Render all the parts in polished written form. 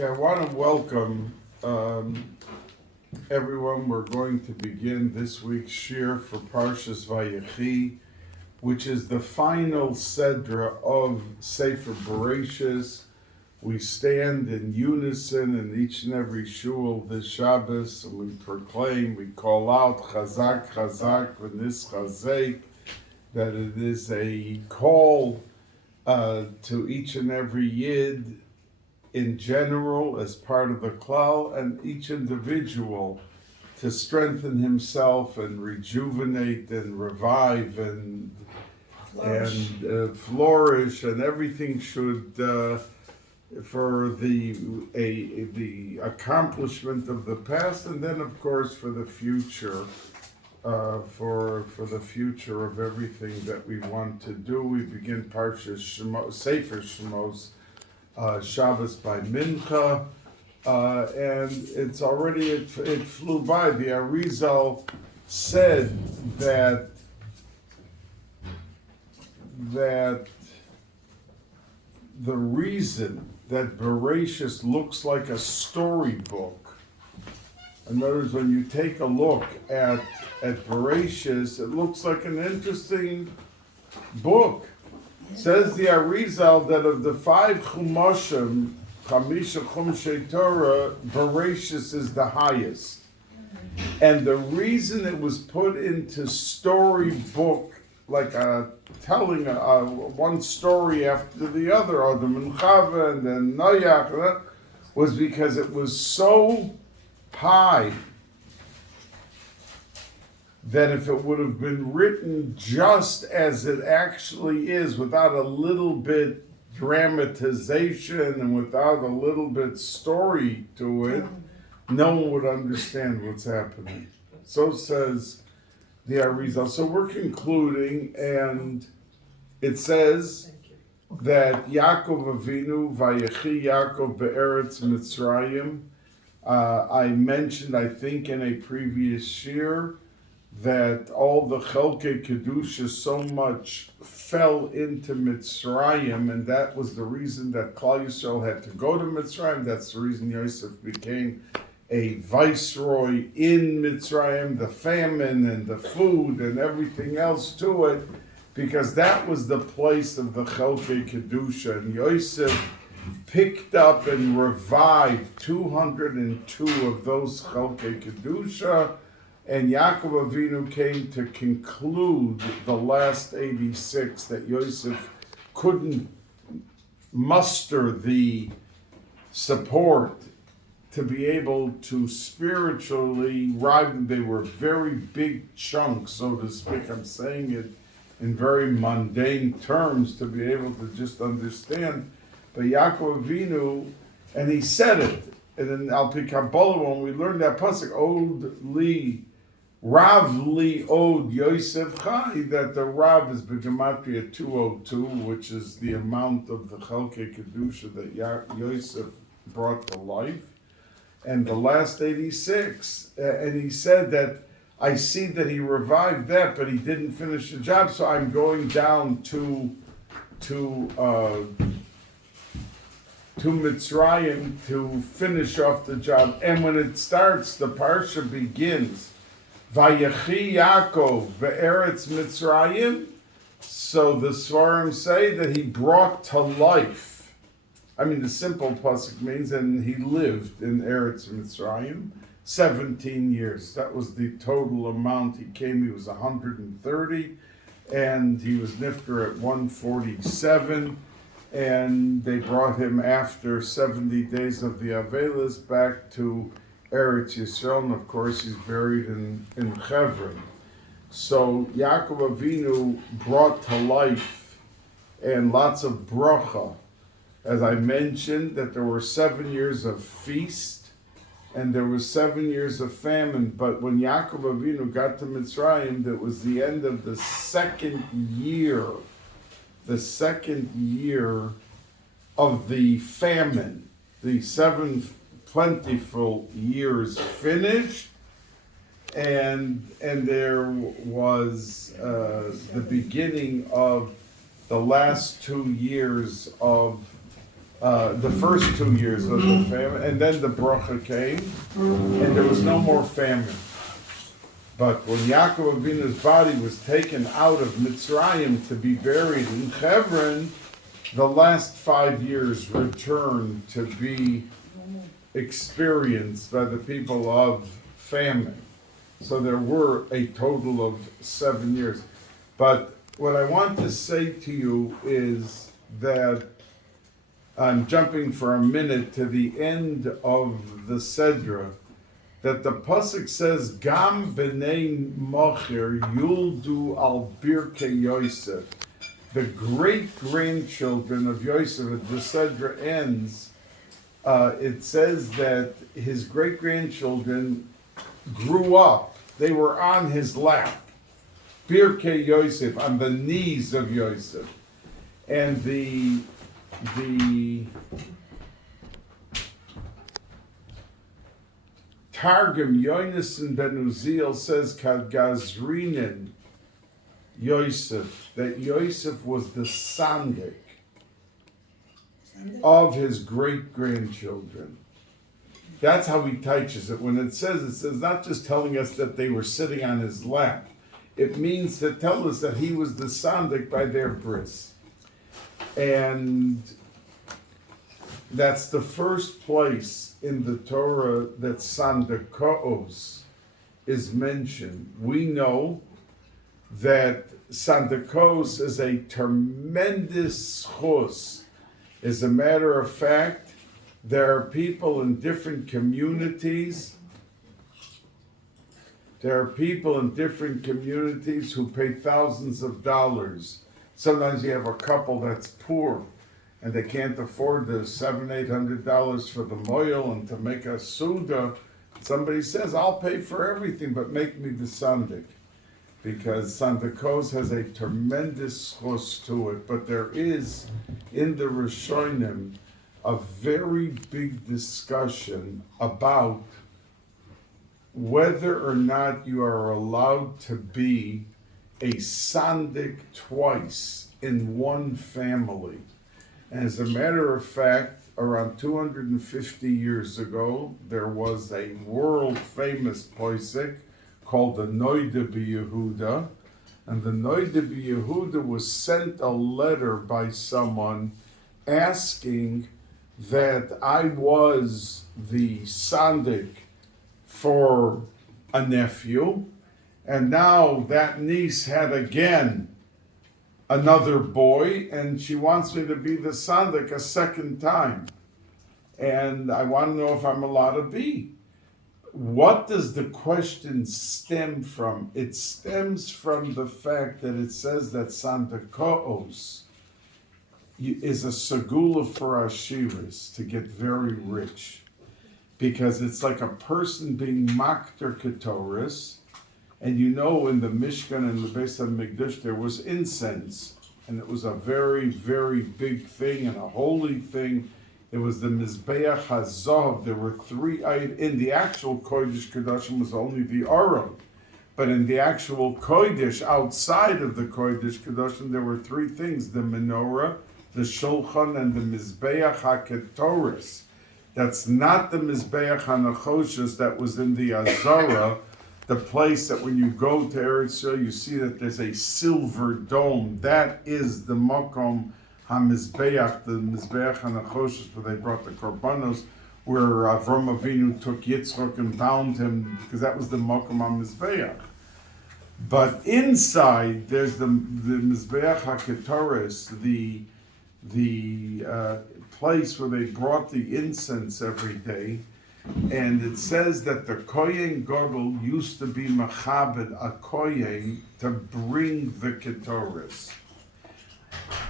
Okay, I want to welcome everyone. We're going to begin this week's shir for Parshas Vayechi, which is the final Sedra of Sefer Bereshis. We stand in unison in each and every shul this Shabbos, and we proclaim, we call out Chazak, Chazak, V'nis Chazek, that it is a call to each and every Yid in general as part of the klal, and each individual to strengthen himself and rejuvenate and revive and flourish, and everything should for the accomplishment of the past, and then of course for the future, for the future of everything that we want to do. We begin Parshas Shemos, Sefer Shemos, Shabbos by Mincha, and it's already, it flew by. The Arizal said that the reason that Bereshis looks like a storybook, in other words, when you take a look at Bereshis, it looks like an interesting book. Says the Arizal that of the 5 Chumashim, Chamisha Chumshei Torah, Bereshis is the highest. And the reason it was put into storybook, like telling one story after the other, or the Minchava and then Noach, was because it was so high that if it would have been written just as it actually is, without a little bit dramatization and without a little bit story to it, no one would understand what's happening. So says the Arizal. So we're concluding, and it says that Yaakov Avinu, Vayechi Yaakov be'eretz Mitzrayim. I mentioned, I think, in a previous year, that all the Chelkei Kedusha so much fell into Mitzrayim, and that was the reason that Klal Yisrael had to go to Mitzrayim. That's the reason Yosef became a viceroy in Mitzrayim, the famine and the food and everything else to it, because that was the place of the Chelkei Kedusha. And Yosef picked up and revived 202 of those Chelkei Kedusha, and Yaakov Avinu came to conclude the last 86 that Yosef couldn't muster the support to be able to spiritually ride them. They were very big chunks, so to speak. I'm saying it in very mundane terms to be able to just understand. But Yaakov Avinu, and he said it, and then Al Pi Kabbalah, when we learned that pasuk, Od Li, Rav Li Od Yosef Chai, that the Rav is B'Gematria 202, which is the amount of the Chelkei Kedusha that Yosef brought to life, and the last 86, and he said that I see that he revived that, but he didn't finish the job, so I'm going down to Mitzrayim to finish off the job. And when it starts, the Parsha begins, Vayechi Yaakov be'eretz Mitzrayim. So the Svarim say that he brought to life. I mean, the simple pasuk means, and he lived in Eretz Mitzrayim 17 years. That was the total amount he came. He was 130, and he was nifter at 147. And they brought him after 70 days of the Avelis back to Eretz Yisrael, and of course he's buried in Hebron. So Yaakov Avinu brought to life and lots of bracha. As I mentioned, that there were 7 years of feast and there was 7 years of famine. But when Yaakov Avinu got to Mitzrayim, that was the end of the second year of the famine. The 7 plentiful years finished, and there was the beginning of the last 2 years of The first 2 years of the famine, and then the bracha came, and there was no more famine. But when Yaakov Avinu's body was taken out of Mitzrayim to be buried in Hebron, the last 5 years returned to be experienced by the people of famine. So there were a total of 7 years. But what I want to say to you is that I'm jumping for a minute to the end of the Sedra, that the pasuk says, "Gam b'nei mocher yuldu al birkei Yosef." The great grandchildren of Yosef, as the Sedra ends, it says that his great grandchildren grew up. They were on his lap, birkei Yosef, on the knees of Yosef, and the Targum Yonason ben Uziel says Kadgazrinin Yosef, that Yosef was the sandik of his great grandchildren. That's how he teaches it. When it says not just telling us that they were sitting on his lap. It means to tell us that he was the sandik by their bris. And that's the first place in the Torah that Sandakos is mentioned. We know that Sandakos is a tremendous schus. As a matter of fact, there are people in different communities. There are people in different communities who pay thousands of dollars. Sometimes you have a couple that's poor, and they can't afford the $700-800 for the moil and to make a suda. Somebody says, "I'll pay for everything, but make me the sandik," because Sandakos has a tremendous schus to it. But there is in the Rishonim a very big discussion about whether or not you are allowed to be a sandik twice in one family. As a matter of fact, around 250 years ago, there was a world-famous posek called the Noida Yehuda, and the Noida Yehuda was sent a letter by someone asking that I was the sandik for a nephew, and now that niece had again another boy, and she wants me to be the sandik a second time. And I want to know if I'm allowed to be. What does the question stem from? It stems from the fact that it says that Sandakos is a segula for Ashiras, to get very rich. Because it's like a person being makter ketoris. And you know, in the Mishkan and the Bais Hamikdash, there was incense, and it was a very, very big thing and a holy thing. It was the Mizbeach HaZahav. There were 3 items. In the actual Kodesh Kodashim was only the Aron. But in the actual Kodesh, outside of the Kodesh Kodashim, there were 3 things: the menorah, the Shulchan, and the Mizbeach HaKetoris. That's not the Mizbeach HaNachoshes that was in the Azara, the place that when you go to Eretz Yisrael, you see that there's a silver dome. That is the Makom HaMizbeach, the Mizbeach HaNachoshes, where they brought the Korbanos, where Avram Avinu took Yitzchak and bound him, because that was the Makom HaMizbeach. But inside, there's the Mizbeach HaKetoris, the place where they brought the incense every day. And it says that the Kohen Gadol used to be Machabed a Kohen to bring the Ketoris.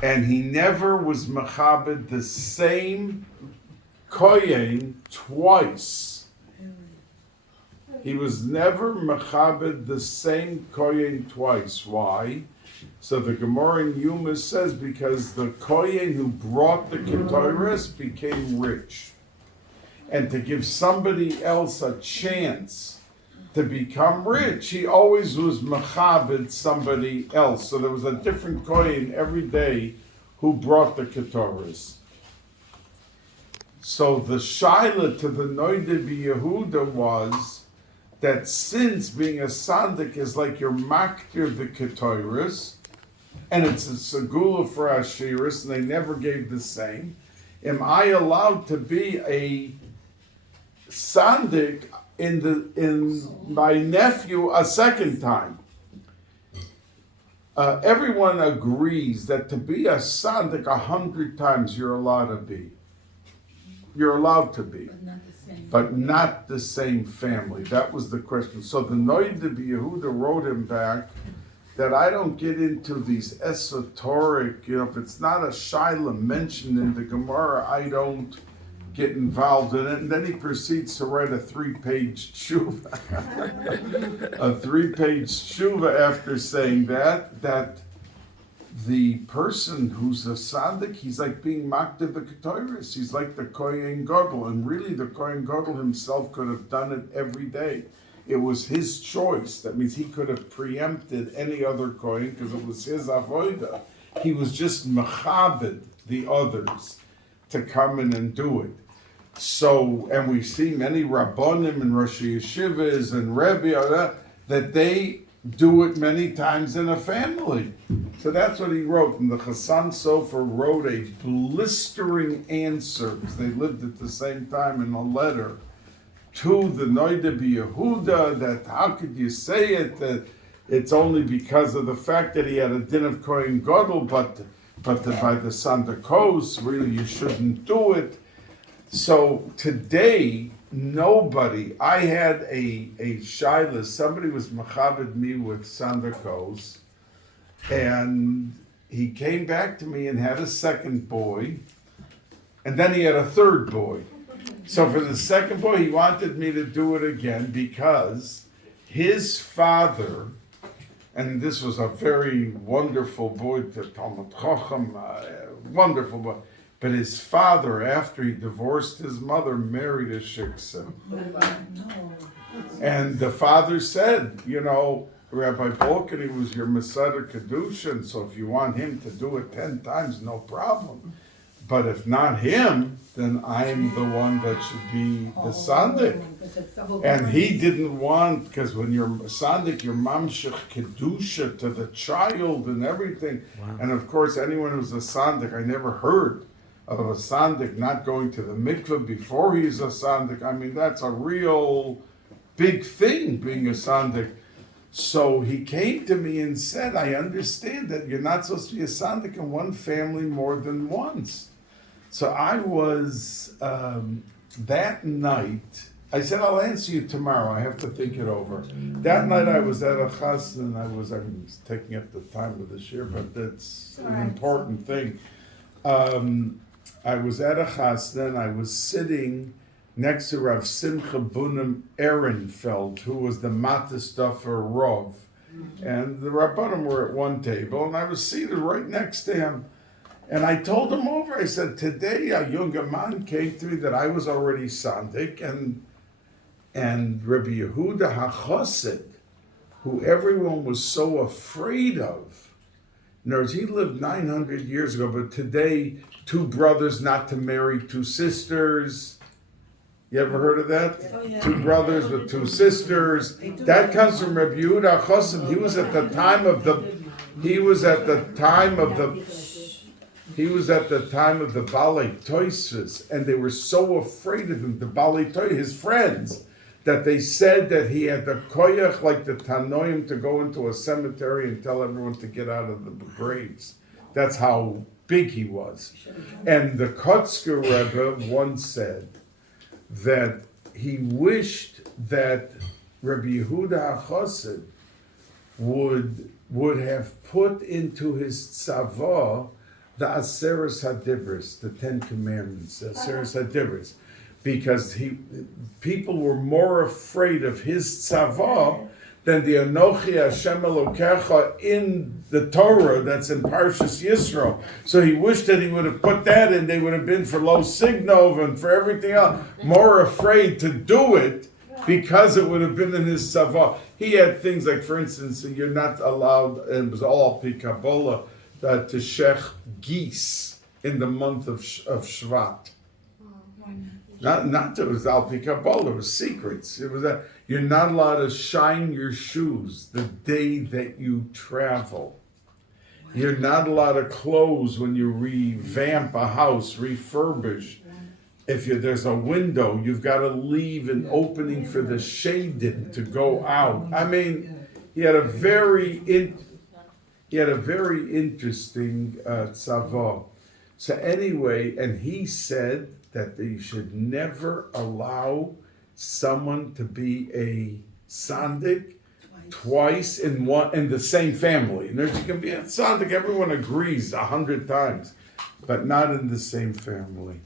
And he never was Machabed the same Kohen twice. He was never Machabed the same Kohen twice. Why? So the Gemara in Yuma says because the Kohen who brought the Ketoris became rich. And to give somebody else a chance to become rich, he always was machabed somebody else. So there was a different kohen every day who brought the ketoris. So the shaila to the Noida Yehuda was that since being a sandik is like you're maktir the ketoiris, and it's a segula for ashiris, and they never gave the same, am I allowed to be a sandik in my nephew a second time? Everyone agrees that to be a sandik 100 times you're allowed to be. You're allowed to be, but not the same family. That was the question. So the Noida Yehuda wrote him back that I don't get into these esoteric, if it's not a shaila mentioned in the Gemara, I don't get involved in it. And then he proceeds to write a 3-page tshuva. A 3-page tshuva after saying that the person who's a tzaddik, he's like being maktiv the ketoris. He's like the Kohen Gadol, and really the Kohen Gadol himself could have done it every day. It was his choice. That means he could have preempted any other Kohen because it was his avodah. He was just mechabed the others to come in and do it. So, and we see many Rabbonim and Rosh Yeshivas and Rebbe that they do it many times in a family. So that's what he wrote. And the Chassan Sofer wrote a blistering answer, because they lived at the same time, in a letter to the Noida Yehuda, that how could you say it, that it's only because of the fact that he had a din of Kohen Gadol, but by the Sandakos, really you shouldn't do it. So today, nobody, I had a shaila, somebody was machabed me with Sandakos, and he came back to me and had a second boy, and then he had a third boy. So for the second boy, he wanted me to do it again because his father, and this was a very wonderful boy, Talmud Chacham, wonderful boy, but his father, after he divorced his mother, married a shiksa. And the father said, Rabbi Balkany was your Masada Kedushin, so if you want him to do it 10 times, no problem. But if not him, then I'm the one that should be the sandik. And he didn't want, because when you're sandik, you're mamshech kedusha to the child and everything. Wow. And of course, anyone who's a sandik, I never heard of a sandik not going to the mikveh before he's a sandik. I mean, that's a real big thing, being a sandik. So he came to me and said, I understand that you're not supposed to be a sandik in one family more than once. So I was, that night, I said, I'll answer you tomorrow. I have to think it over. That night I was at a chasna, and I was taking up the time of the shir, but that's an important thing. I was at a chasna, and I was sitting next to Rav Simcha Bunim Ehrenfeld, who was the Matistoffer Rov. And the Rabbanim were at one table, and I was seated right next to him. And I told him over, I said, today a younger man came to me that I was already sandik, and Rabbi Yehuda HaChassid, who everyone was so afraid of. In other words, he lived 900 years ago, but today, 2 brothers not to marry 2 sisters. You ever heard of that? Oh, yeah. 2 brothers with 2 sisters. That comes from Rabbi Yehuda HaChassid. He was at the time of the Balei Toisves, and they were so afraid of him, the Balei Toisves, his friends, that they said that he had the koyach, like the Tanoim, to go into a cemetery and tell everyone to get out of the graves. That's how big he was. And the Kotzker Rebbe once said that he wished that Rabbi Yehuda HaChassid would have put into his tzavah the Aseres HaDibros, the 10 Commandments, the Aseres HaDibros, because people were more afraid of his tzavah than the Anochi Hashem Elokecha in the Torah that's in Parshas Yisrael. So he wished that he would have put that in. They would have been for Lo Signov and for everything else, more afraid to do it because it would have been in his tzavah. He had things like, for instance, you're not allowed, and it was all Pi Kabbalah, to shech geese in the month of Shvat. Not that it was Al Pi Kabbalah, it was secrets. It was that you're not allowed to shine your shoes the day that you travel. You're not allowed to close when you revamp a house, refurbish. If there's a window, you've got to leave an opening for the shaded to go out. I mean, he had a very interesting tzava. So anyway, and he said that they should never allow someone to be a sandik twice in the same family. And you can be a sandik, everyone agrees 100 times, but not in the same family.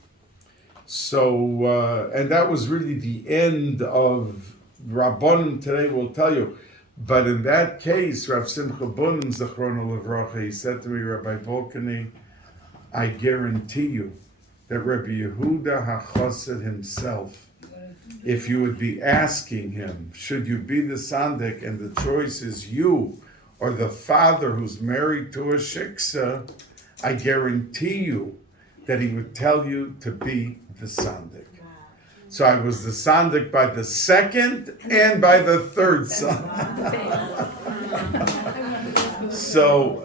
So, and that was really the end of Rabbanim today, we'll tell you. But in that case, Rav Simcha Bunim, Zachrono Levracha, he said to me, Rabbi Balkany, I guarantee you that Rabbi Yehuda HaChassid himself, if you would be asking him, should you be the sandik, and the choice is you or the father who's married to a shiksa, I guarantee you that he would tell you to be the sandik. So I was the sandik by the second and by the third son. So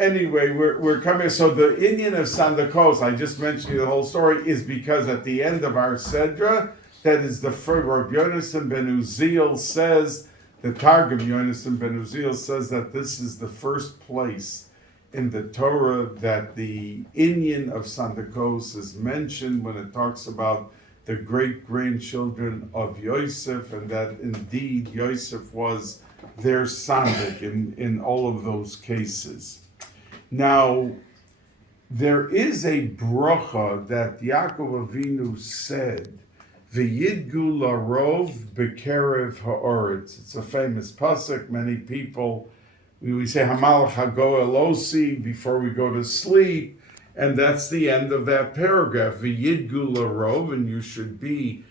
anyway, we're coming. So the Indian of Sandakos, I just mentioned you the whole story, is because at the end of our Sedra, that is the first, Rabbi Yonasan ben Uziel says, the Targum Yonasan ben Uziel says that this is the first place in the Torah that the Indian of Sandakos is mentioned when it talks about the great-grandchildren of Yosef, and that indeed Yosef was their sandik in all of those cases. Now, there is a bracha that Yaakov Avinu said, V'yidgu larov bekerev ha'oretz. It's a famous pasuk. Many people, we say Hamalach hago elosi before we go to sleep, and that's the end of that paragraph. V'yidgu larov, and you should be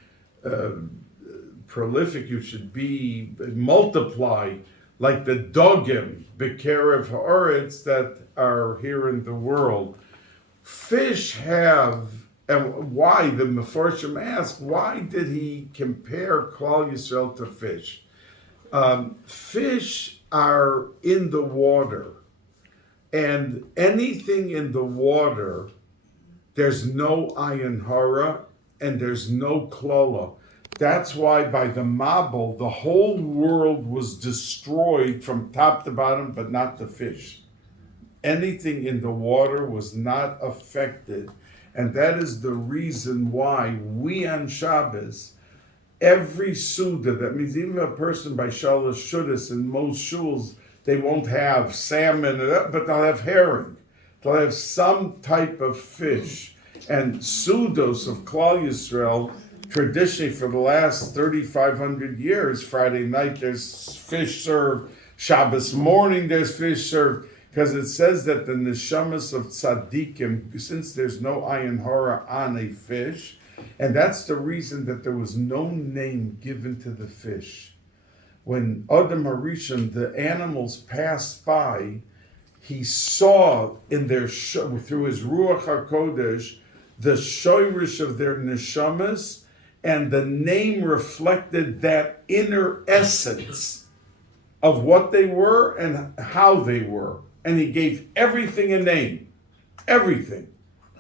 prolific, you should be multiply like the dogim bekerev ha'oretz that are here in the world. Fish have, and why the Mefarshim ask, why did he compare Klal Yisrael to fish? Fish are in the water, and anything in the water, there's no ayin hara and there's no klala. That's why by the Mabul, the whole world was destroyed from top to bottom, but not the fish. Anything in the water was not affected. And that is the reason why we on Shabbos, every Suda, that means even a person by Shalosh Shudas in most shuls, they won't have salmon, but they'll have herring. They'll have some type of fish. And Sudos of Klal Yisrael, traditionally for the last 3,500 years, Friday night there's fish served, Shabbos morning there's fish served, because it says that the neshamas of tzaddikim, since there's no ayin hara on a fish, and that's the reason that there was no name given to the fish. When Adam Harishon, the animals passed by, he saw in their through his Ruach HaKodesh the shoyrish of their neshamas, and the name reflected that inner essence of what they were and how they were. And he gave everything a name. Everything.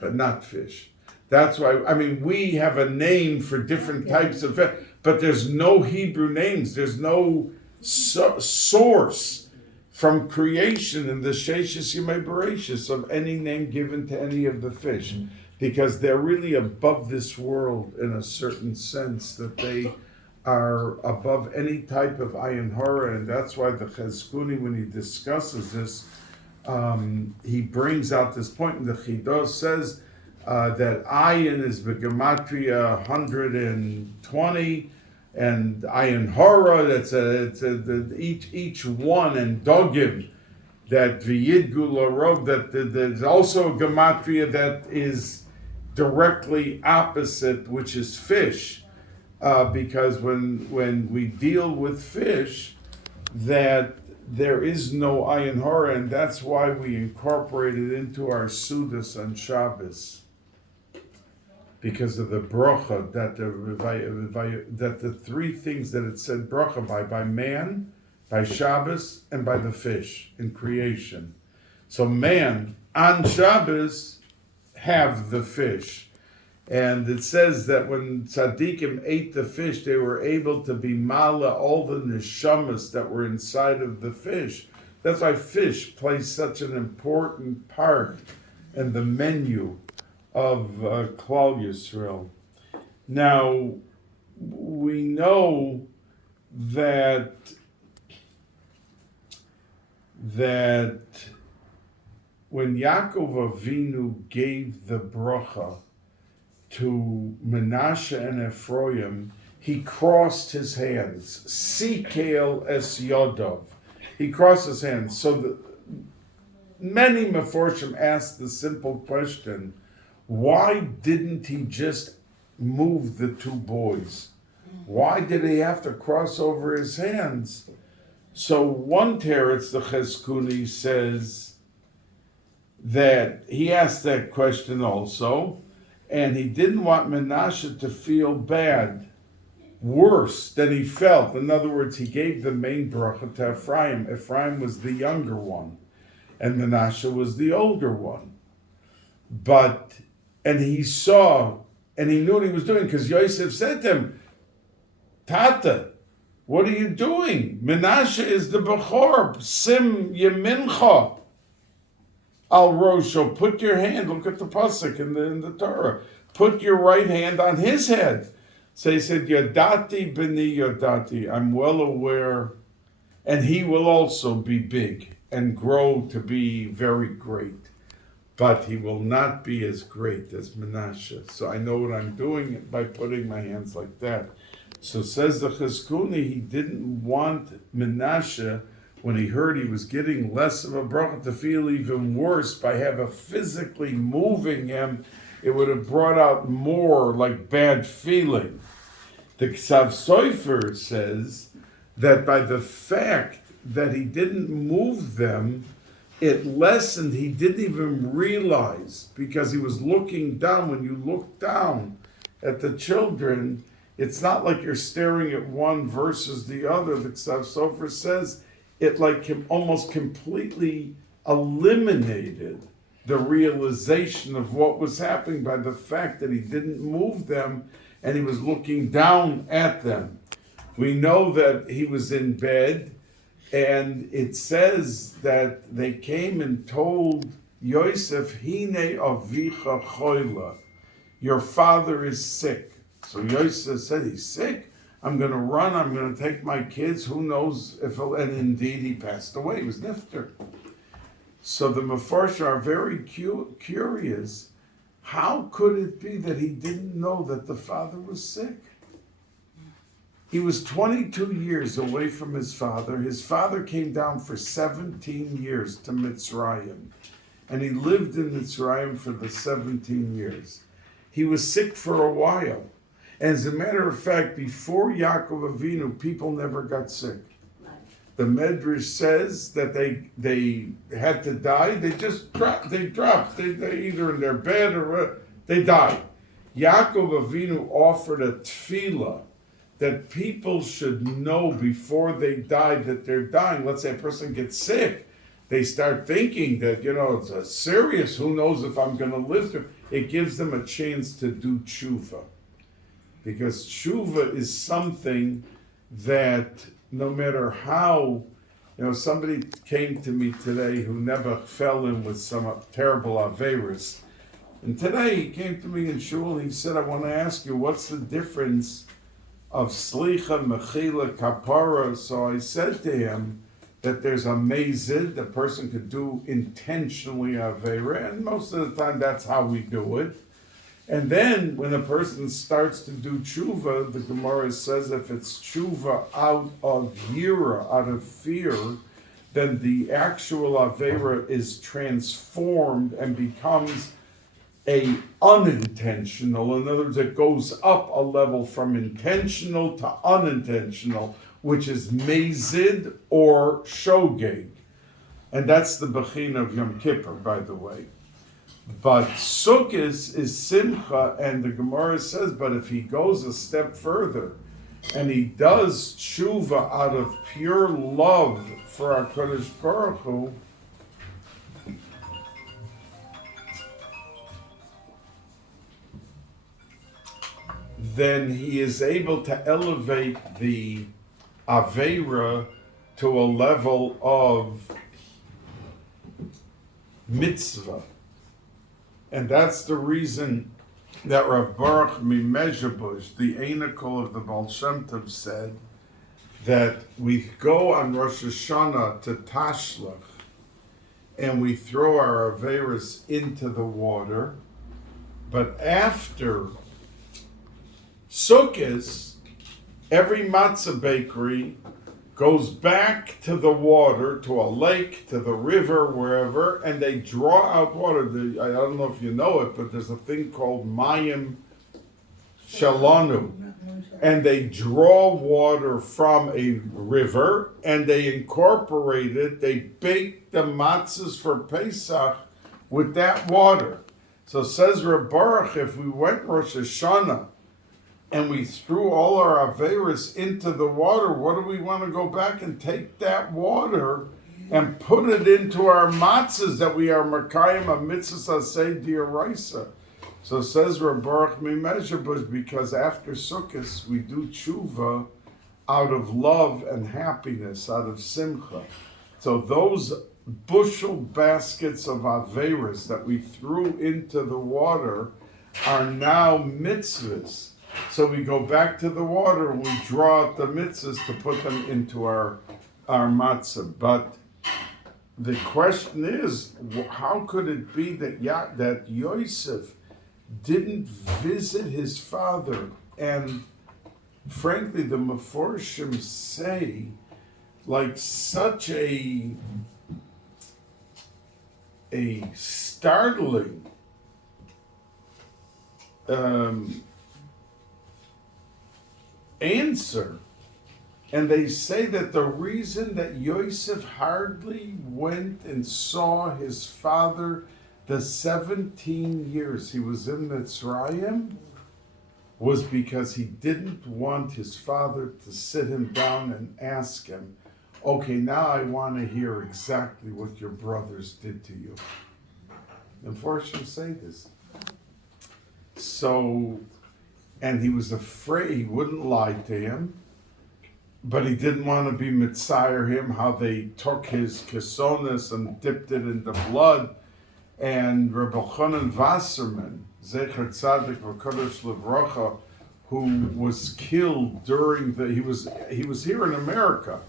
But not fish. That's why, I mean, we have a name for different types of fish, but there's no Hebrew names. There's no source from creation in the Sheshis Yemei Bereshis of any name given to any of the fish. Because they're really above this world in a certain sense, that they are above any type of ayin hara, and that's why the Chezkuni, when he discusses this, he brings out this point in the Chidah, says that ayin is begematria 120, and ayin hara, each one, and dogim, that v'yidgu larov, that there's also a gematria that is directly opposite, which is fish, because when we deal with fish, that there is no ayin hara, and that's why we incorporate it into our sudas on Shabbos. because of the bracha that the three things that it said bracha by man, by Shabbos, and by the fish in creation. So man on Shabbos have the fish. And it says that when tzaddikim ate the fish, they were able to be mala all the neshamas that were inside of the fish. That's why fish plays such an important part in the menu of Klal Yisrael. Now, we know that when Yaakov Avinu gave the bracha to Menashe and Ephraim, he crossed his hands. Sikel es yodov. He crossed his hands. So many Meforshim asked the simple question, why didn't he just move the two boys? Why did he have to cross over his hands? So one teretz, the Cheskuni, says that he asked that question also, and he didn't want Menashe to feel bad, worse than he felt. In other words, he gave the main bracha to Ephraim. Ephraim was the younger one, and Menashe was the older one. And he saw, and he knew what he was doing, because Yosef said to him, Tata, what are you doing? Menashe is the Bechor, Sim Yemincha. Al Rosho, put your hand, look at the pasuk in the Torah, put your right hand on his head. So he said, Yodati b'ni Yodati, I'm well aware, and he will also be big and grow to be very great, but he will not be as great as Menashe. So I know what I'm doing by putting my hands like that. So says the Cheskuni, he didn't want Menashe, when he heard he was getting less of a bracha, to feel even worse by physically moving him. It would have brought out more like bad feeling. The Ksav Sofer says that by the fact that he didn't move them, it lessened, he didn't even realize, because he was looking down. When you look down at the children, it's not like you're staring at one versus the other. The Ksav Sofer says it almost completely eliminated the realization of what was happening by the fact that he didn't move them and he was looking down at them. We know that he was in bed, and it says that they came and told Yosef, Hine avicha choila, your father is sick. So Yosef said, he's sick? I'm going to run, I'm going to take my kids, who knows if, and indeed he passed away, he was nifter. So the Mefarshim are very curious. How could it be that he didn't know that the father was sick? He was 22 years away from his father. His father came down for 17 years to Mitzrayim, and he lived in Mitzrayim for the 17 years. He was sick for a while. And as a matter of fact, before Yaakov Avinu, people never got sick. The Medrash says that they had to die. They just dropped. They either in their bed or they died. Yaakov Avinu offered a tefillah that people should know before they die that they're dying. Let's say a person gets sick. They start thinking that, it's a serious, who knows if I'm going to live through. It gives them a chance to do tshuva. Because tshuva is something that no matter how, somebody came to me today who never fell in with some terrible averis. And today he came to me in shul and he said, I want to ask you, what's the difference of slicha, mechila, kapara? So I said to him that there's a mezid, the person could do intentionally avera, and most of the time that's how we do it. And then when a person starts to do tshuva, the Gemara says if it's tshuva out of yira, out of fear, then the actual avera is transformed and becomes a unintentional. In other words, it goes up a level from intentional to unintentional, which is mezid or shogeg. And that's the Bechina of Yom Kippur, by the way. But Sukkot is Simcha, and the Gemara says, but if he goes a step further, and he does tshuva out of pure love for our Kodesh Baruch Hu, then he is able to elevate the Aveira to a level of mitzvah. And that's the reason that Rav Baruch Mimezhebush, the Einakol of the Baal Shem Tov, said that we go on Rosh Hashanah to Tashlach and we throw our Averis into the water, but after Sukkot, every matzah bakery goes back to the water, to a lake, to the river, wherever, and they draw out water. I don't know if you know it, but there's a thing called Mayim Shalanu. And they draw water from a river, and they incorporate it. They bake the matzahs for Pesach with that water. So says Reb Baruch, if we went Rosh Hashanah, and we threw all our Averis into the water, what do we want to go back and take that water and put it into our matzahs that we are Makayim a mitzvah asay d'oraisa? So says Reb Baruch Mimezhebush, because after Sukkot we do tshuva out of love and happiness, out of simcha. So those bushel baskets of Averis that we threw into the water are now mitzvahs. So we go back to the water and we draw out the mitzvahs to put them into our matzah. But the question is, how could it be that Yosef didn't visit his father? And frankly, the Meforshim say, like such a startling answer, and they say that the reason that Yosef hardly went and saw his father the 17 years he was in Mitzrayim was because he didn't want his father to sit him down and ask him, okay, now I want to hear exactly what your brothers did to you. And Forshim say this. So, and he was afraid he wouldn't lie to him, but he didn't want to be mitzayir him, how they took his kesonis and dipped it in the blood. And Rabbi Chanan Wasserman, Zecher Tzadik V'Kodesh Livrocha, who was killed during he was here in America,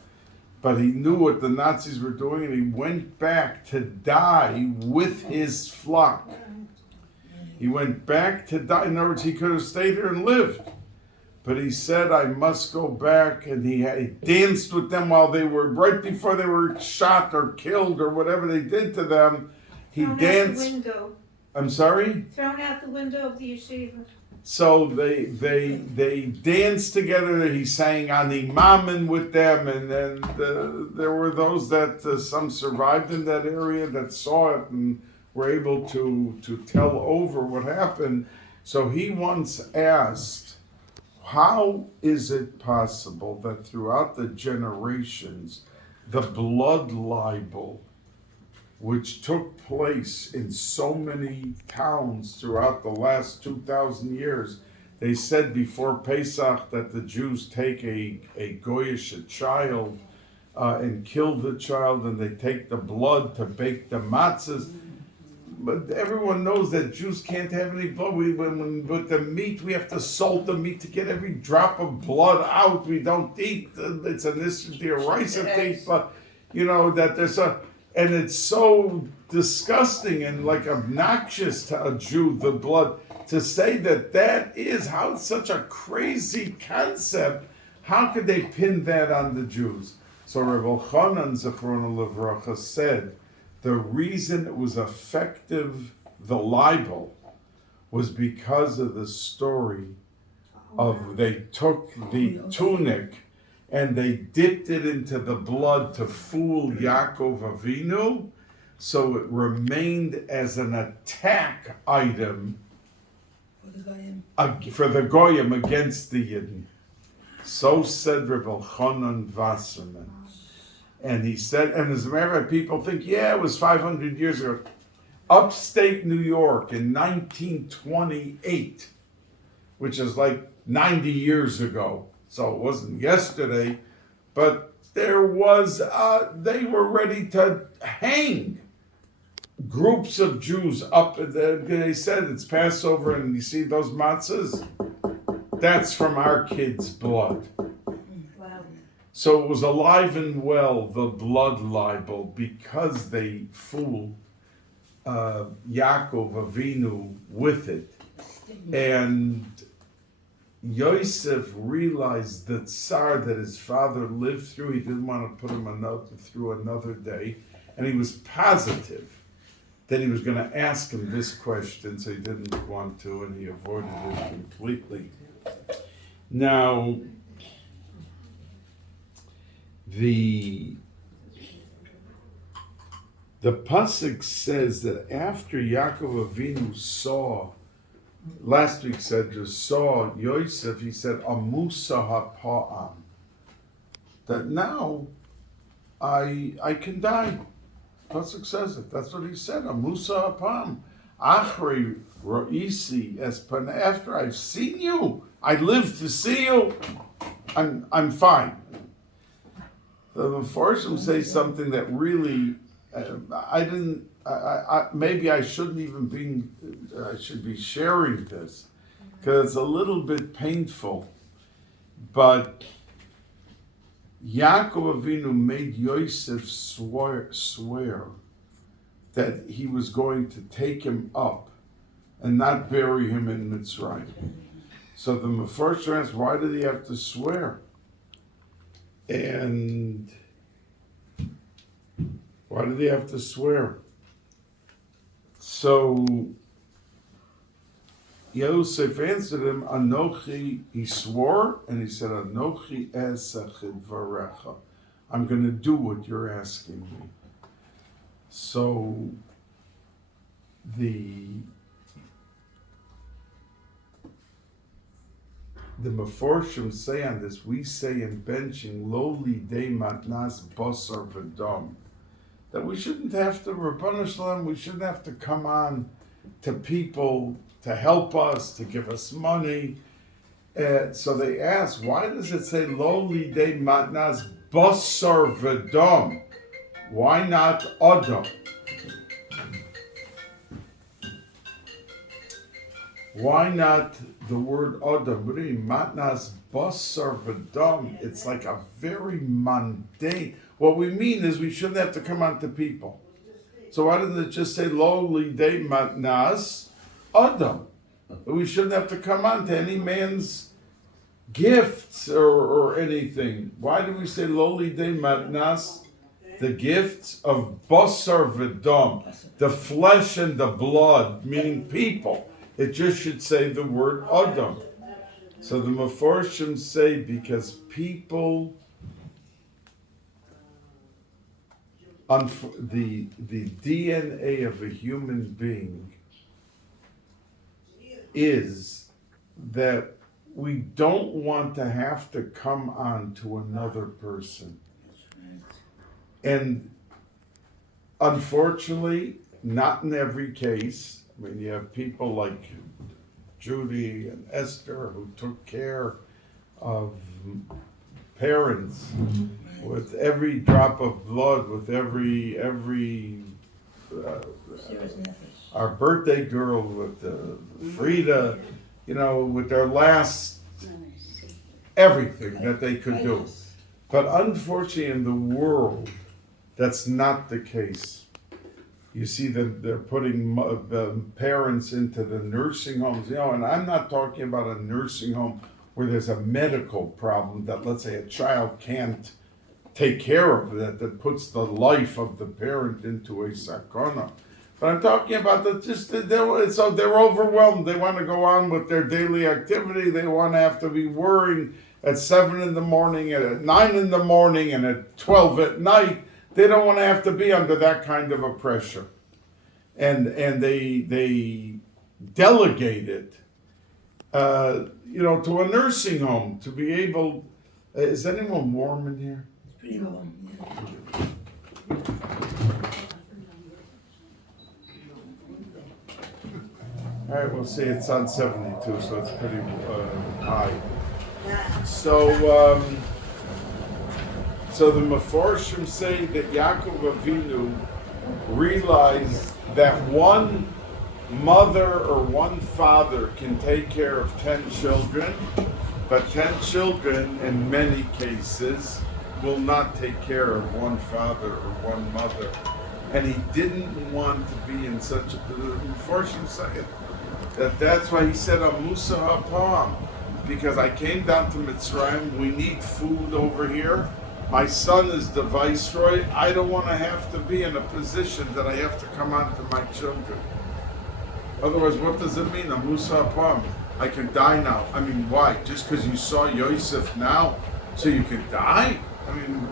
but he knew what the Nazis were doing, and he went back to die with his flock. He went back to die. In other words, he could have stayed here and lived. But he said, I must go back. And he danced with them while they were, right before they were shot or killed or whatever they did to them. He Thrown danced. out the window. I'm sorry? Thrown out the window of the yeshiva. So they danced together. He sang Ani Mamen with them. And then there were those that some survived in that area that saw it and were able to tell over what happened. So he once asked, how is it possible that throughout the generations, the blood libel, which took place in so many towns throughout the last 2,000 years, they said before Pesach that the Jews take a goyish, a child, and kill the child, and they take the blood to bake the matzahs. But everyone knows that Jews can't have any blood. When with the meat, we have to salt the meat to get every drop of blood out. We don't eat. It's an Israel thing, but you know that there's and it's so disgusting and like obnoxious to a Jew, the blood, to say that is how such a crazy concept. How could they pin that on the Jews? So Rabbi Chanan Zechrona Livracha said, the reason it was effective, the libel, was because of the story of they took the tunic and they dipped it into the blood to fool Yaakov Avinu. so it remained as an attack item for the Goyim against the Yidden. So said Rabbi Elchanan Wasserman. And he said, and as a matter of fact, people think, yeah, it was 500 years ago. Upstate New York in 1928, which is like 90 years ago. So it wasn't yesterday, but there was, they were ready to hang groups of Jews up. They said it's Passover, and you see those matzahs? That's from our kids' blood. Wow. So it was alive and well, the blood libel, because they fooled Yaakov Avinu with it. And Yosef realized the tsar that his father lived through. He didn't want to put him through another day. And he was positive that he was going to ask him this question, so he didn't want to, and he avoided it completely. Now, the pasuk says that after Yaakov Avinu saw, last week said, just saw Yosef, he said, Amusa ha'pa'am, that now I can die. Pasuk says it. That's what he said. Amusa ha'pa'am. Achri ro'isi espan. After I've seen you, I live to see you. I'm fine. The Mefarshim say something that really maybe I shouldn't even be. I should be sharing this because it's a little bit painful. But Yaakov Avinu made Yosef swear that he was going to take him up and not bury him in Mitzrayim. So the Mefarshim asked, why did he have to swear? And why did he have to swear? So Yosef answered him, Anochi, he swore, and he said, Anochi esachid varecha. I'm going to do what you're asking me. So the Mefarshim say on this, we say in benching, lowly de matnas basar v'dam, that we shouldn't have to, Rabbanu Shalom, we shouldn't have to come on to people to help us, to give us money. So they ask, why does it say lowly de matnas basar v'dam? Why not adam? Why not the word adam? Matnas basar v'dam. It's like a very mundane. What we mean is we shouldn't have to come on to people. So why doesn't it just say lowly de matnas adam? We shouldn't have to come on to any man's gifts or anything. Why do we say lowly de matnas? The gifts of basar v'dam, the flesh and the blood, meaning people. It just should say the word adam. So the Mefarshim say because people, the DNA of a human being is that we don't want to have to come on to another person. And unfortunately, not in every case. I mean, you have people like Judy and Esther who took care of parents with every drop of blood, with every our birthday girl with Frida, with their last everything that they could do. But unfortunately, in the world, that's not the case. You see that they're putting parents into the nursing homes, and I'm not talking about a nursing home where there's a medical problem that, let's say, a child can't take care of, that puts the life of the parent into a sakana. But I'm talking about so they're overwhelmed. They want to go on with their daily activity. They want to have to be worrying at 7 in the morning, and at 9 in the morning, and at 12 at night. They don't want to have to be under that kind of a pressure. And they delegate it, to a nursing home to be able. Is anyone warm in here? Pretty warm, All right, we'll see. It's on 72, so it's pretty high. So the Mefarshim say that Yaakov Avinu realized that one mother or one father can take care of 10 children, but 10 children in many cases will not take care of one father or one mother. And he didn't want to be in such a position. Mefarshim say that's why he said, Musa Hapam, because I came down to Mitzrayim, we need food over here. My son is the viceroy. I don't want to have to be in a position that I have to come on to my children. Otherwise, what does it mean? Musa Hapam. I can die now. I mean, why? Just because you saw Yosef now, so you can die? I mean,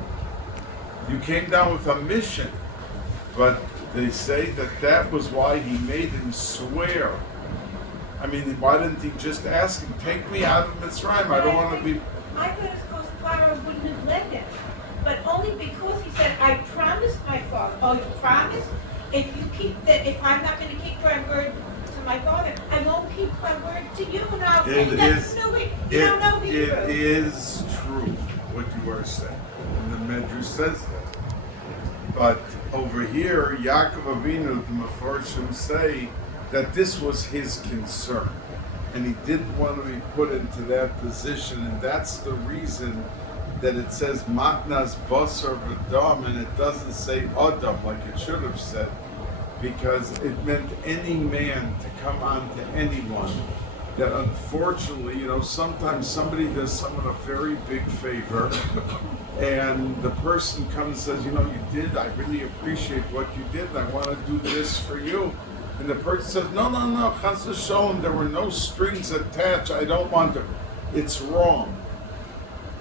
you came down with a mission. But they say that was why he made him swear. I mean, why didn't he just ask him, take me out of Mitzrayim? I don't want to be... I thought it's because Pharaoh wouldn't have let him. But only because he said, I promised my father. Oh, you promised? If I'm not going to keep my word to my father, I won't keep my word to you. And I'll say, you don't know Hebrew. It is true what you are saying. And the Medrash says that. But over here, Yaakov Avinu, the Mefarshim say that this was his concern. And he didn't want to be put into that position. And that's the reason that it says matnas basar v'dam, and it doesn't say adam like it should have said, because it meant any man to come on to anyone. That unfortunately, sometimes somebody does someone a very big favor, and the person comes and says, you I really appreciate what you did, and I want to do this for you. And the person says, no, chas v'sholom, there were no strings attached, I don't want to. It's wrong.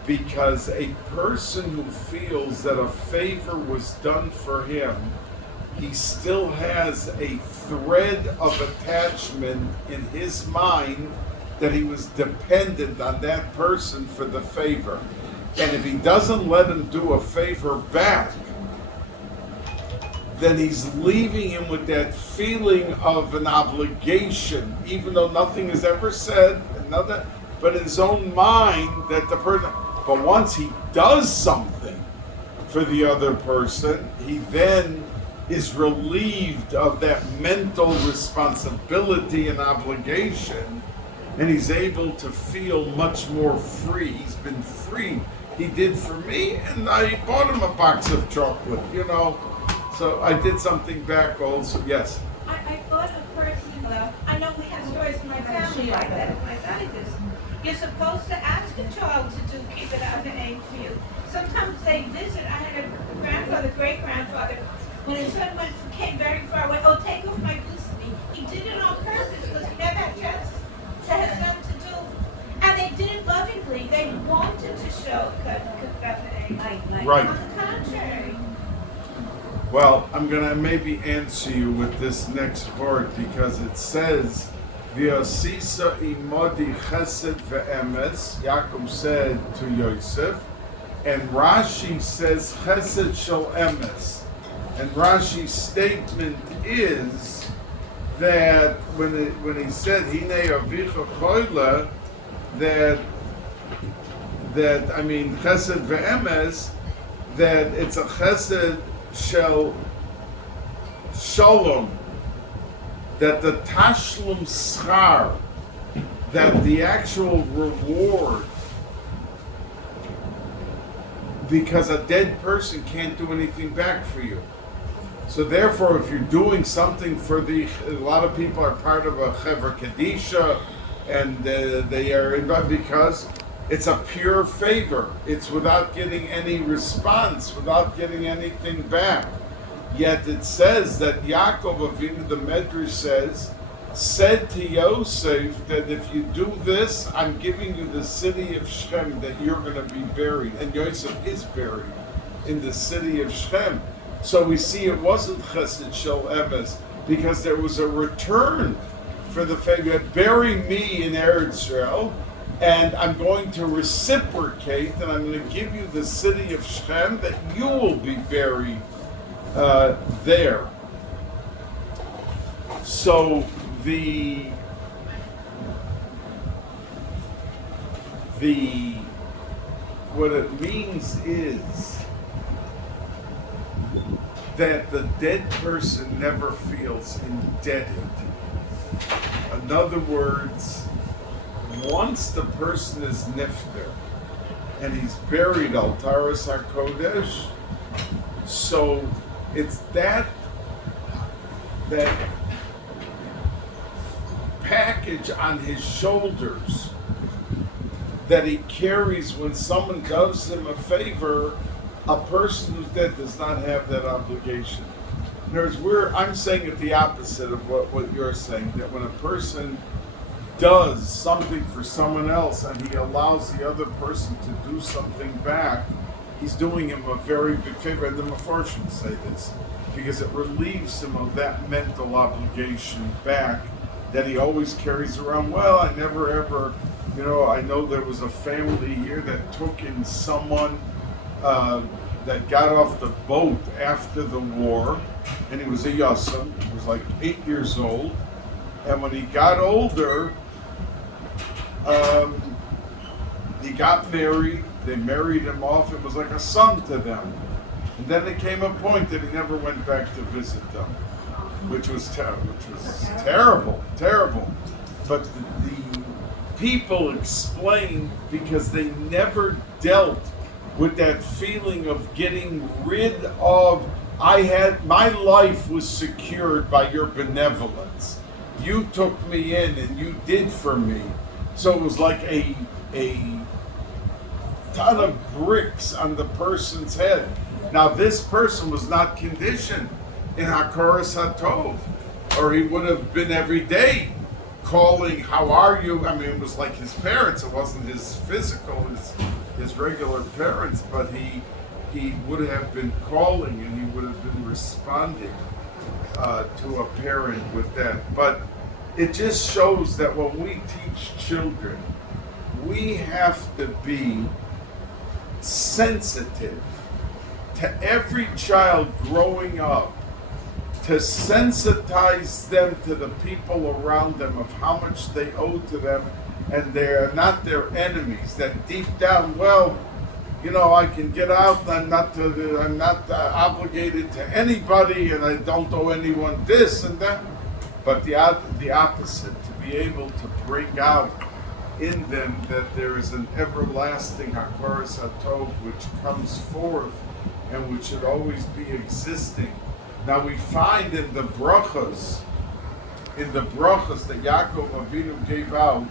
Because a person who feels that a favor was done for him, he still has a thread of attachment in his mind that he was dependent on that person for the favor. And if he doesn't let him do a favor back, then he's leaving him with that feeling of an obligation, even though nothing is ever said, but in his own mind that the person... But once he does something for the other person, he then is relieved of that mental responsibility and obligation, and he's able to feel much more free. He's been free. He did for me, and I bought him a box of chocolate, So I did something back also. Yes? I thought a person, I know we have stories in my family like that, my scientists. You're supposed to ask a child to do keep it out the aim for you. Sometimes they visit. I had a great-grandfather, when his son came very far away, take off my boots. He did it on purpose because he never had chances to his son to do. And they did it lovingly. They wanted to show right. On the contrary. Well, I'm going to maybe answer you with this next part, because it says, V'yasisa imodi chesed ve'emes, Yaakov said to Yosef, and Rashi says chesed shel emes. And Rashi's statement is that when he said Hinei avicha choyle, that chesed ve'emes, that it's a chesed shel shalom, that the tashlum schar, that the actual reward, because a dead person can't do anything back for you. So therefore, if you're doing something for a lot of people are part of a Chevra Kedisha, and they are involved because it's a pure favor. It's without getting any response, without getting anything back. Yet it says that Yaakov Avinu, the Medrash said to Yosef that if you do this, I'm giving you the city of Shechem that you're going to be buried. And Yosef is buried in the city of Shechem. So we see it wasn't chesed shel emes, because there was a return for the fact that bury me in Eretz Yisrael, and I'm going to reciprocate, and I'm going to give you the city of Shem, that you will be buried there. So what it means is that the dead person never feels indebted. In other words, once the person is nifter and he's buried al taras hakodesh, so it's that package on his shoulders that he carries when someone does him a favor. A person who's dead does not have that obligation. In other words, I'm saying it the opposite of what you're saying, that when a person does something for someone else and he allows the other person to do something back, he's doing him a very big favor. And the Mefarshim say this because it relieves him of that mental obligation back that he always carries around. Well, I never ever, I know there was a family here that took in someone that got off the boat after the war, and he was a yasam, he was like 8 years old, and when he got older, he got married, they married him off, it was like a son to them. And then there came a point that he never went back to visit them, which was terrible. But the people explained because they never dealt with that feeling of getting rid of, my life was secured by your benevolence. You took me in and you did for me. So it was like a ton of bricks on the person's head. Now this person was not conditioned in Hakoras HaTov, or he would have been every day calling, how are you? I mean, it was like his parents. It wasn't his physical, his regular parents, but he would have been calling and he would have been responding to a parent with that. But it just shows that when we teach children, we have to be sensitive to every child growing up, to sensitize them to the people around them of how much they owe to them, and they're not their enemies. That deep down, I can get out. I'm not obligated to anybody, and I don't owe anyone this and that. But the opposite, to be able to bring out in them that there is an everlasting Hakoras HaTov which comes forth and which should always be existing. Now we find in the brachas that Yaakov Avinu gave out,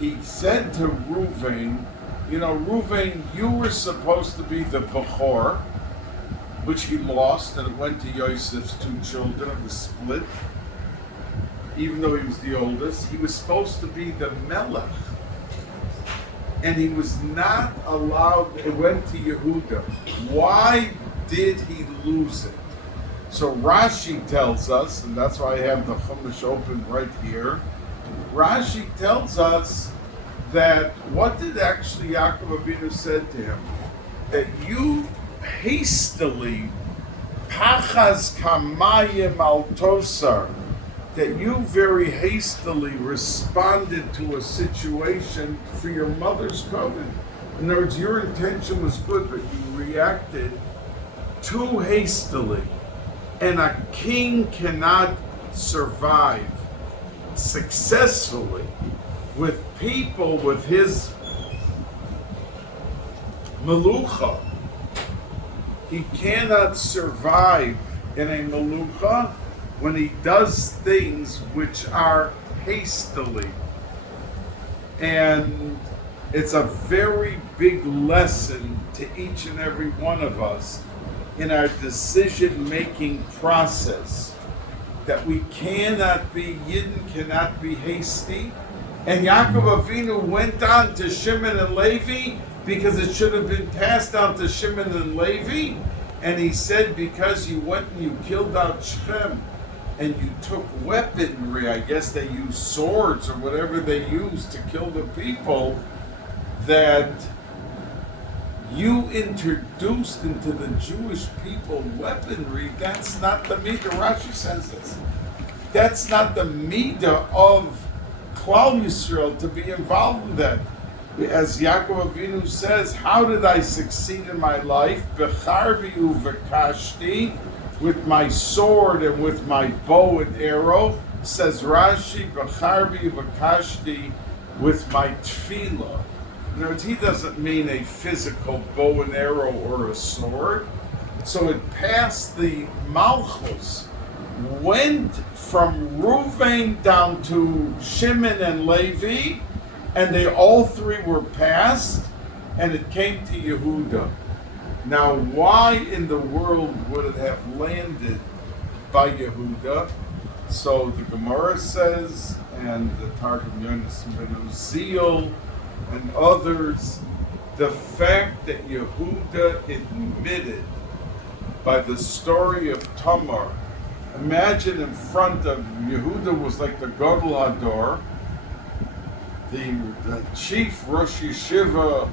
he said to Reuven, Reuven, you were supposed to be the Bechor, which he lost, and it went to Yosef's 2 children, it was split. Even though he was the oldest, he was supposed to be the Melech. And he was not allowed, it went to Yehuda. Why did he lose it? So Rashi tells us, and that's why I have the Chumash open right here. Rashi tells us that what did actually Yaakov Avinu said to him? That you hastily, pachas kamayim al tosar, that you very hastily responded to a situation for your mother's covenant. In other words, your intention was good, but you reacted too hastily. And a king cannot survive successfully with people with his melucha. He cannot survive in a melucha when he does things which are hastily. And it's a very big lesson to each and every one of us in our decision-making process, that we cannot be, Yidden cannot be hasty. And Yaakov Avinu went on to Shimon and Levi because it should have been passed on to Shimon and Levi, And he said, because you went and you killed out Shechem, and you took weaponry, I guess they used swords or whatever they used to kill the people, that you introduced into the Jewish people weaponry. That's not the midah. Rashi says this. That's not the midah of Klal Yisrael to be involved in that. As Yaakov Avinu says, how did I succeed in my life? Becharbi uvekashti, with my sword and with my bow and arrow. Says Rashi, becharbi uvekashti, with my tefillah. In other words, he doesn't mean a physical bow and arrow or a sword. So it passed the Malchus, went from Reuven down to Shimon and Levi, and they all three were passed, and it came to Yehuda. Now, why in the world would it have landed by Yehuda? So the Gemara says, and the Targum Yonis ben Uziel, and others, the fact that Yehuda admitted by the story of Tamar. Imagine in front of Yehuda was like the Gadol Hador, the chief Rosh Yeshiva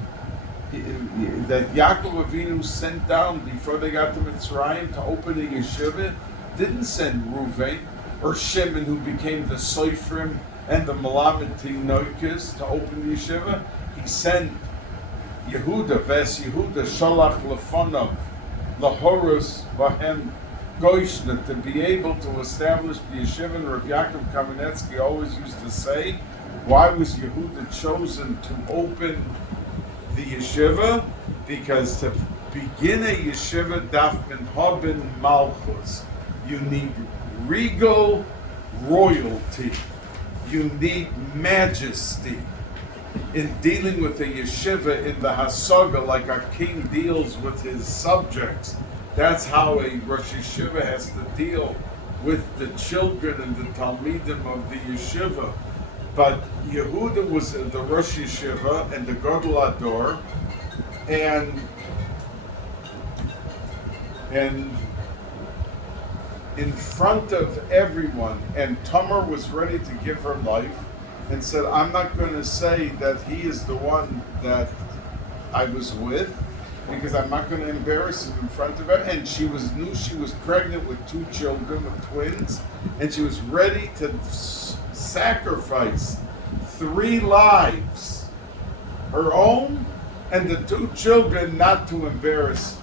that Yaakov Avinu sent down before they got to Mitzrayim to open a yeshiva, didn't send Reuven or Shimon, who became the Soifrim and the Malamed Tinoikis, to open the yeshiva. He sent Yehuda, Bais Yehuda, Shalach Lefonav, Lahorus Vahem Goishna, to be able to establish the yeshiva. And Rabbi Yaakov Kamenetsky always used to say, why was Yehuda chosen to open the yeshiva? Because to begin a yeshiva, daf min haben malchus. You need regal royalty. You need majesty in dealing with a yeshiva in the hasaga, like a king deals with his subjects. That's how a Rosh Yeshiva has to deal with the children and the talmidim of the yeshiva. But Yehuda was the Rosh Yeshiva and the Gadol Hador, and in front of everyone, and Tamar was ready to give her life, and said, I'm not going to say that he is the one that I was with, because I'm not going to embarrass him in front of her. And she knew she was pregnant with 2 children, with twins, and she was ready to sacrifice 3 lives, her own and the 2 children, not to embarrass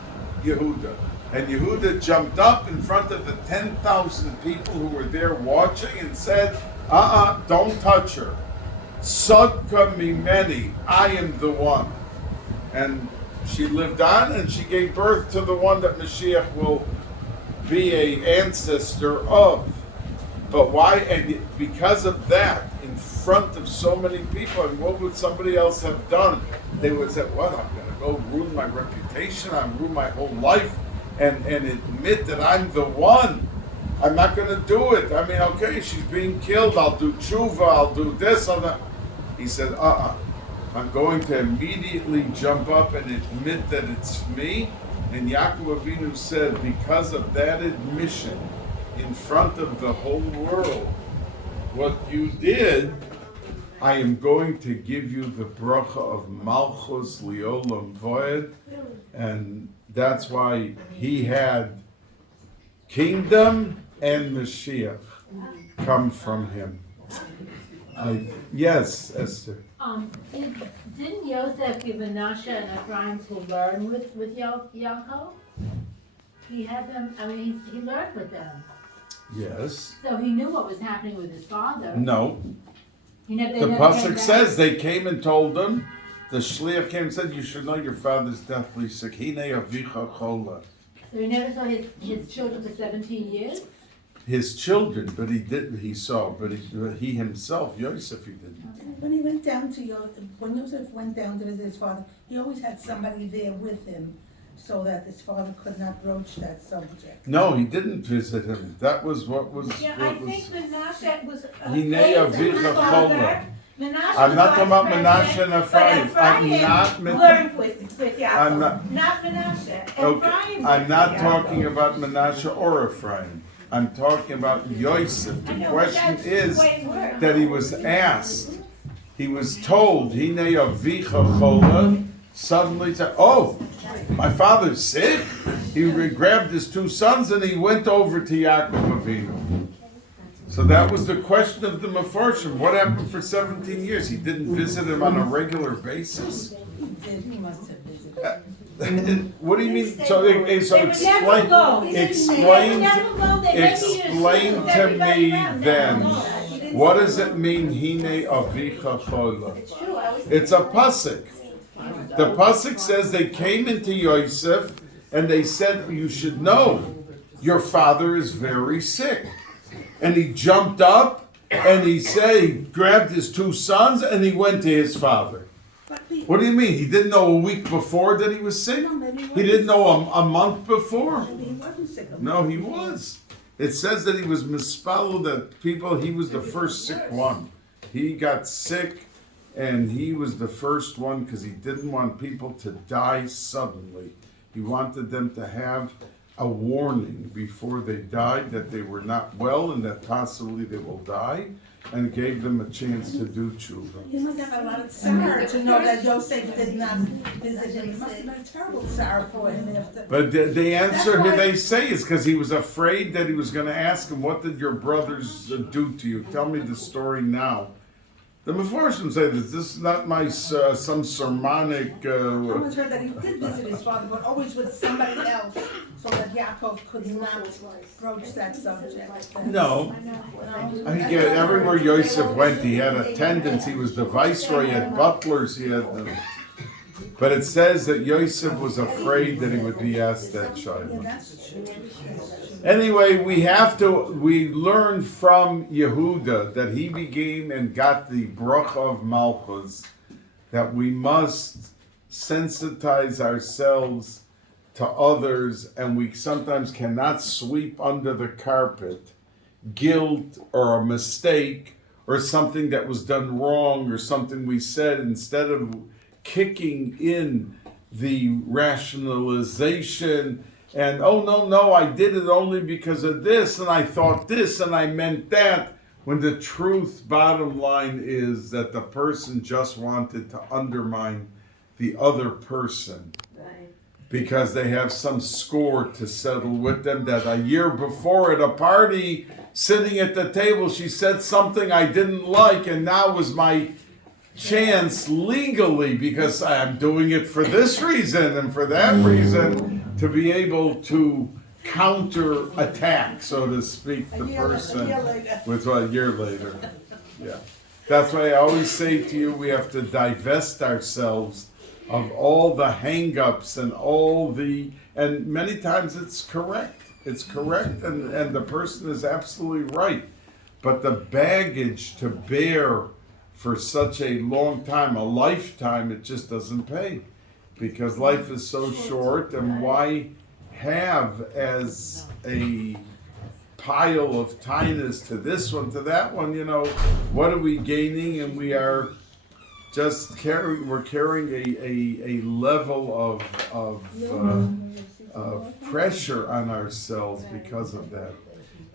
Yehuda. And Yehuda jumped up in front of the 10,000 people who were there watching and said, don't touch her. Sadka mimeni, I am the one. And she lived on, and she gave birth to the one that Mashiach will be an ancestor of. But why? And because of that, in front of so many people, and what would somebody else have done? They would say, well, I'm going to go ruin my reputation, I'm ruin my whole life, and admit that I'm the one. I'm not going to do it. I mean, okay, she's being killed, I'll do tshuva, I'll do this, I'll that. He said, I'm going to immediately jump up and admit that it's me. And Yaakov Avinu said, because of that admission in front of the whole world, what you did, I am going to give you the bracha of Malchus Liolam Voed. And that's why he had kingdom and Mashiach come from him. Yes, Esther. Didn't Yosef give Menashe and Ephraim to learn with Yaakov? He had them, he learned with them. Yes. So he knew what was happening with his father. No. The pasuk says they came and told him. The shliach came and said, "You should know your father's deathly sick." Hine avicha chola. So he never saw his children for 17 years. His children, but he saw, but he himself, Yosef, he didn't. When he went down to when Yosef went down to visit his father, he always had somebody there with him, so that his father could not broach that subject. No, he didn't visit him. That was what was. Yeah, I think Menashe was Hine his avicha father. chola. Menashe I'm not was talking about vice Menashe and president, but Ephraim. I'm not learned with Yaakov. I'm not- Not Menashe. Okay, Ephraim I'm learned not with talking Yaakov. about Menashe or Ephraim. I'm talking about Yosef. I The know, but question that's the is way it works. that he was asked, he was told, Hine avicha chola, suddenly said, oh, my father's sick. He grabbed his two sons and he went over to Yaakov Avinu. So that was the question of the Mefarshim. What happened for 17 years? He didn't visit him on a regular basis? He must have visited. What do you mean? So They would never explain, go. explain, They would never go. They maybe explain assumed to everybody me around then, them. what does it mean, Hine avicha chola? It's true, I was. It's a pasuk. The pasuk says they came into Yosef and they said, you should know, your father is very sick. And he jumped up and he said, he grabbed his two sons and he went to his father. What do you mean? He didn't know a week before that he was sick? He didn't know a month before? Maybe he wasn't sick. No, he was. It says that he was mispelled, that people, he was the first sick one. He got sick and he was the first one because he didn't want people to die suddenly. He wanted them to have a warning before they died that they were not well and that possibly they will die, and gave them a chance to do tshuva. He must have had a lot of sorrow to know that Yosef did not visit him. It must have been a terrible sorrow for him after. But the answer That's why- they say is because he was afraid that he was going to ask him, what did your brothers do to you? Tell me the story now. The Mefarshim say this is not my some sermonic. I always heard that he did visit his father, but always with somebody else, so that Yaakov could not broach that subject. No. I think everywhere Yosef went, he had attendants. He was the viceroy. He had butlers. He had. But it says that Yosef was afraid that he would be asked that Yeah, child. that's true. Anyway, we learned from Yehuda that he became and got the bracha of Malchus, that we must sensitize ourselves to others, and we sometimes cannot sweep under the carpet guilt or a mistake or something that was done wrong or something we said. Instead of kicking in the rationalization and, oh, no, I did it only because of this, and I thought this, and I meant that, when the truth, bottom line, is that the person just wanted to undermine the other person because they have some score to settle with them, that a year before at a party, sitting at the table, she said something I didn't like, and now was my chance legally, because I'm doing it for this reason and for that reason, to be able to counter attack, so to speak, the person with a year later. Yeah. That's why I always say to you, we have to divest ourselves of all the hang-ups and and many times it's correct. It's correct and the person is absolutely right. But the baggage to bear for such a long time, a lifetime, it just doesn't pay. Because life is so short, and why have as a pile of tinus to this one, to that one, what are we gaining? And we are just carrying a level of pressure on ourselves because of that.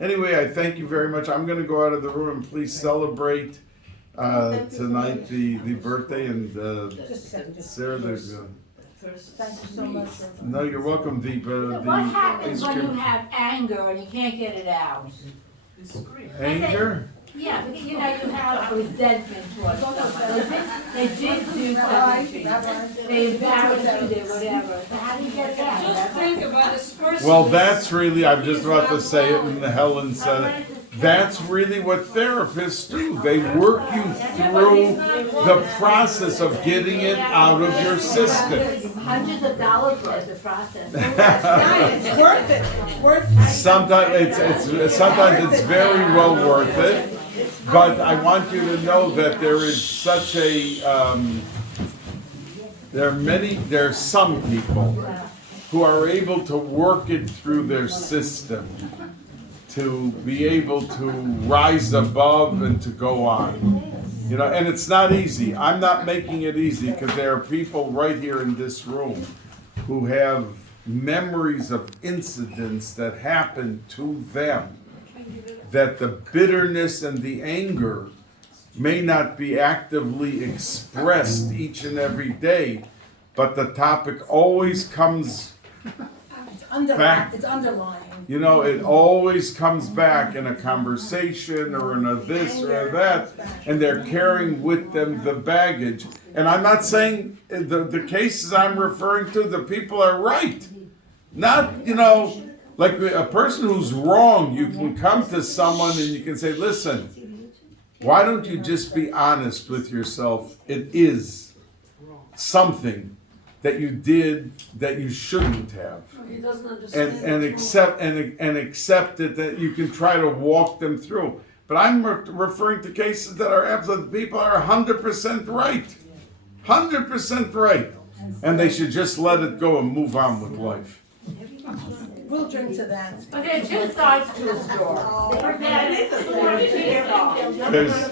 Anyway, I thank you very much. I'm going to go out of the room. Please celebrate tonight the birthday, and Sarah, there's Thank you so much. no, you're welcome, Deepa. What happens ice when you cream. have anger and you can't get it out? Anger? Yeah, because you have a resentment towards someone. They did do something to you. They embarrassed you, they whatever. So how do you get it out? Just think about this person. Well, that's really, I'm just about to say it, and Helen said it. That's really what therapists do. They work you through the process of getting it out of your system. Hundreds of dollars worth of process. It's worth it. It's worth it. Sometimes it's very well worth it. But I want you to know that there is such a there are some people who are able to work it through their system, to be able to rise above and to go on. You know, and it's not easy. I'm not making it easy because there are people right here in this room who have memories of incidents that happened to them, that the bitterness and the anger may not be actively expressed each and every day, but the topic always comes back. It's underlying. You know, it always comes back in a conversation or in a this or a that, and they're carrying with them the baggage. And I'm not saying the cases I'm referring to, the people are right. Not, you know, like a person who's wrong, you can come to someone and you can say, listen, why don't you just be honest with yourself? It is something that you did that you shouldn't have. He doesn't understand. And accept it, that you can try to walk them through. But I'm referring to cases that are absolute, people are 100% right. 100% right. And they should just let it go and move on with life. We'll drink to that. But there are two sides to the story. That is a There's-